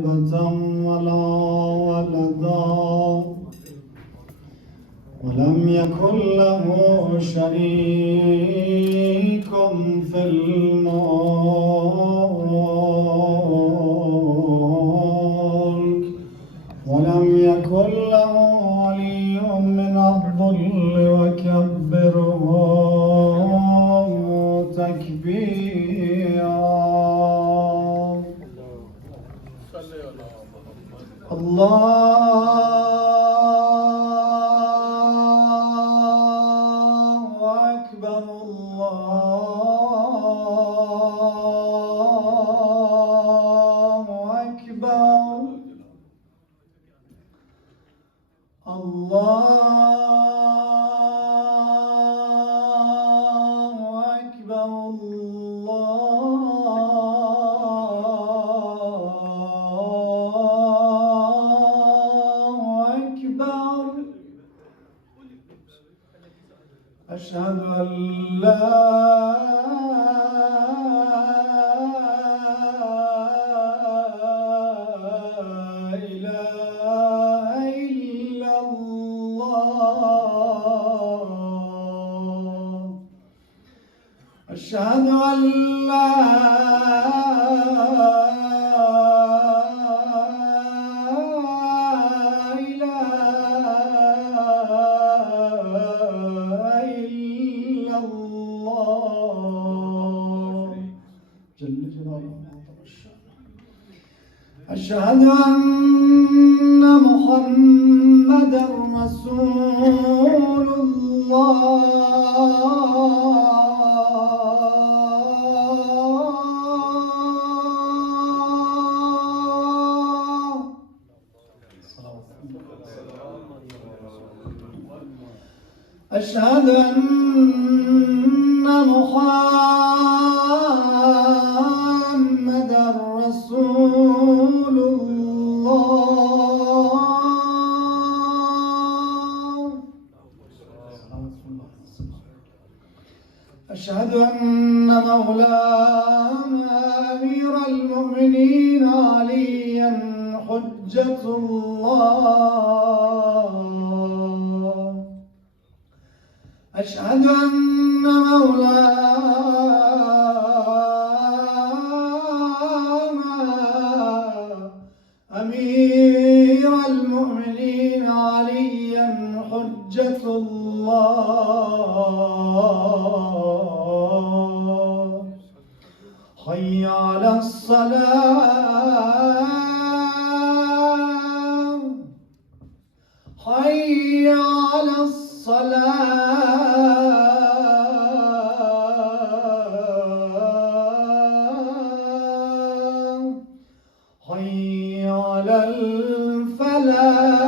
صاحبة ولا ولدا ولم يكن له شريك في الملك ولم يكن له ولي من الذل وكبره تكبيرا. الله أكبر الله أكبر الله أكبر الله أكبر. أشهد أن لا أشهد أن لا إله إلا الله جل جلاله. أشهد أن محمدًا رسول الله. أشهد أن محمدًا رسول الله. أشهد أن مولانا أمير المؤمنين عليا حجة الله. أشهد أن مولانا أمير المؤمنين عليا حجة الله. حي على الصلاة حي على الصلاة حي على الفلاح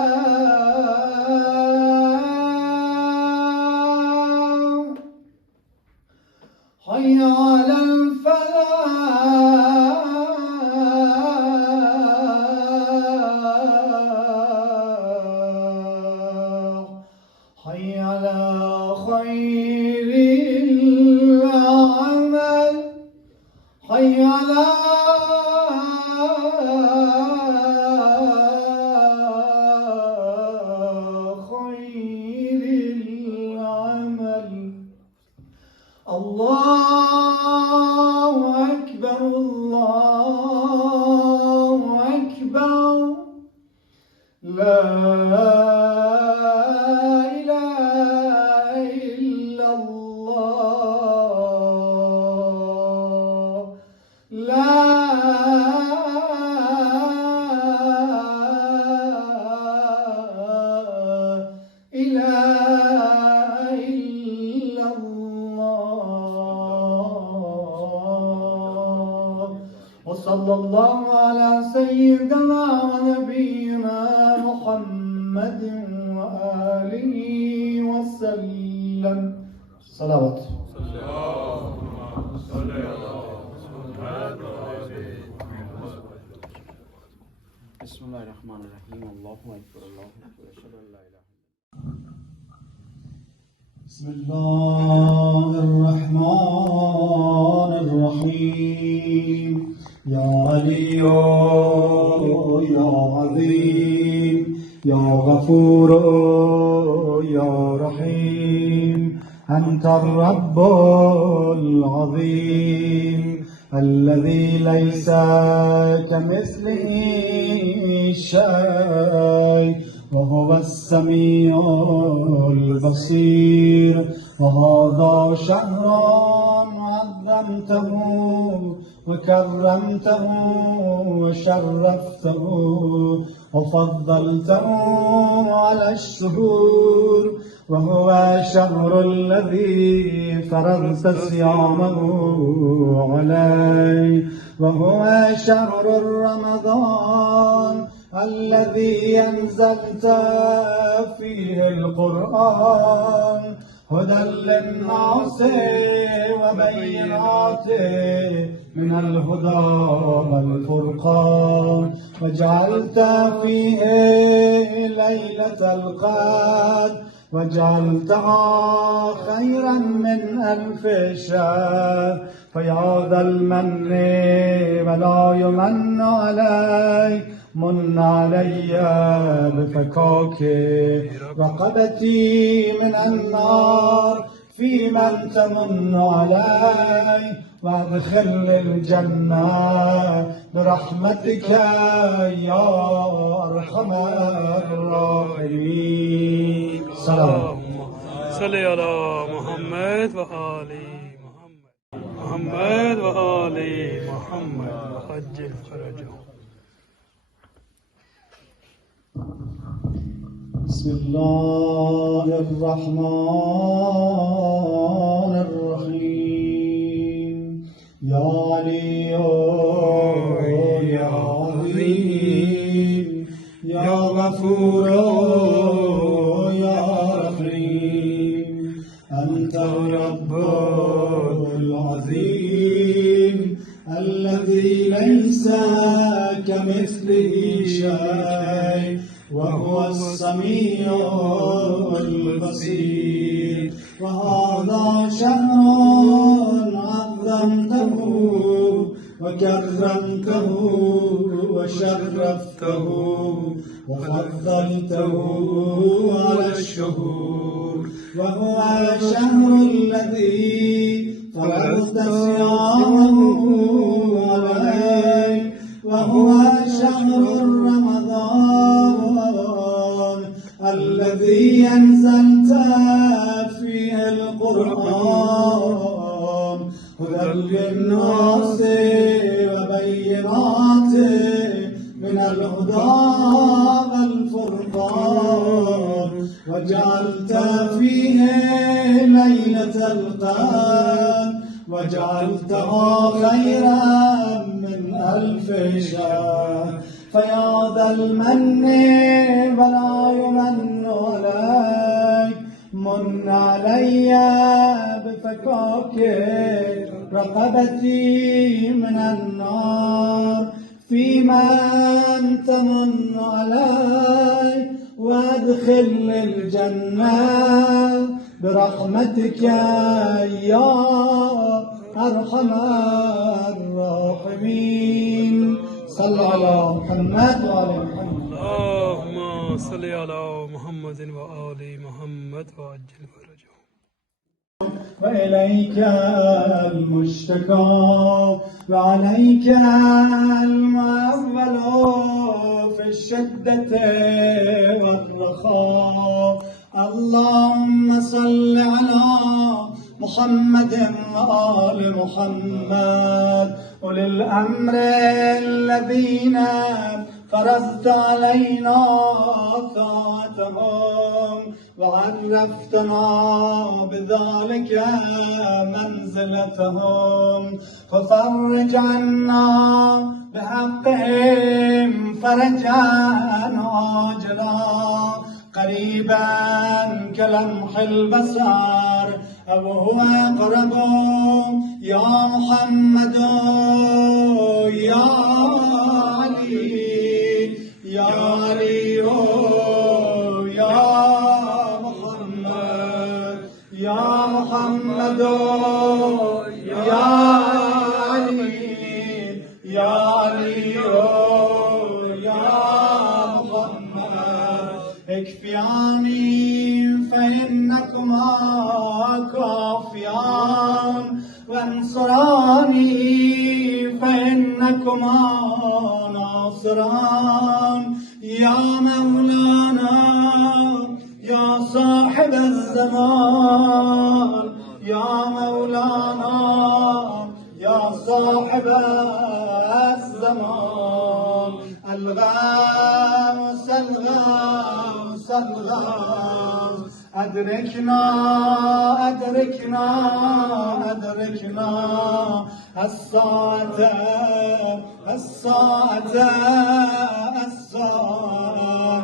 حي على الفلاح حي على خير العمل حي على خير العمل. الله أكبر الله أكبر. لا إله إلا الله. لا إله إلا الله. وصلى الله على سيدنا ونبينا محمد وآله وسلم. صلوات. بسم الله الرحمن الرحيم. الله أكبر الله أكبر أشهد أن لا إله إلا بسم الله الرحمن الرحيم. يا علي يا عظيم يا غفور يا رحيم أنت الرب العظيم الذي ليس كمثله شيء وهو السميع البصير وهذا شهر عظمته وكرمته وشرفته وفضلته على الشهور وهو شهر الذي فرضت صيامه عليه وهو شهر رمضان الذي أنزلت فيه القرآن هدى للناس وبينات من الهدى والفرقان وجعلت فيه ليلة القدر وجعلتها خيرا من 1000 شهر فيا ذا المن ولا يمن عليك من علي بفكاك رقبتي من النار في من تمن علي وادخل الجنة برحمتك يا أرحم الراحمين. اللهم صل على محمد وآل محمد وآل محمد وعجل فرجه. بسم الله الرحمن الرحيم يا علي يا عظيم يا غفور يا رحيم أنت الرب العظيم الذي ليس كمثله شيء وهو السميع البصير وهذا شهر عظمته وكرمته وشرفته وفضلته على الشهور وهو شهر الذي فرضت صيامه عليه وهو شهر رمضان الذي أنزلت فيه القرآن هدى للناس وبينات من الهدى والفرقان وجعلت فيه ليلة القدر وجعلتها خيرا من 1000 شهر فيا ذا المن ولا يمن عليك من علي بفكاك رقبتي من النار في من تمن علي وادخل الجنة برحمتك يا أرحم الراحمين. صلى على محمد وعلى محمد. اللهم صل على محمد وآل محمد وعجل فرجه. وإليك المشتكى وعليك المعول في الشدة والرخاء. اللهم صل على محمد وآل محمد أولي الأمر الذين فرضت علينا طاعتهم وعرفتنا بذلك منزلتهم ففرج عنا بحقهم فرجا عاجلا قريبا كلمح البصر أو هو أقرب يا محمد يا علي يا علي يا محمد يا محمد يا علي يا علي يا العسران يا مولانا يا صاحب الزمان يا مولانا يا صاحب الزمان الغوث الغوث الغوث أدركنا أدركنا أدركنا الساعة الساعة الساعة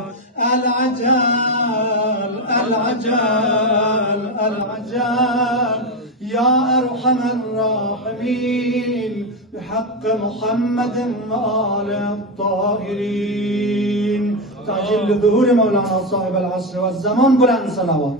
العجل العجل العجل يا أرحم الراحمين بحق محمد وآل الطاهرين تعجل لظهور مولانا صاحب العصر والزمان بلند صلوات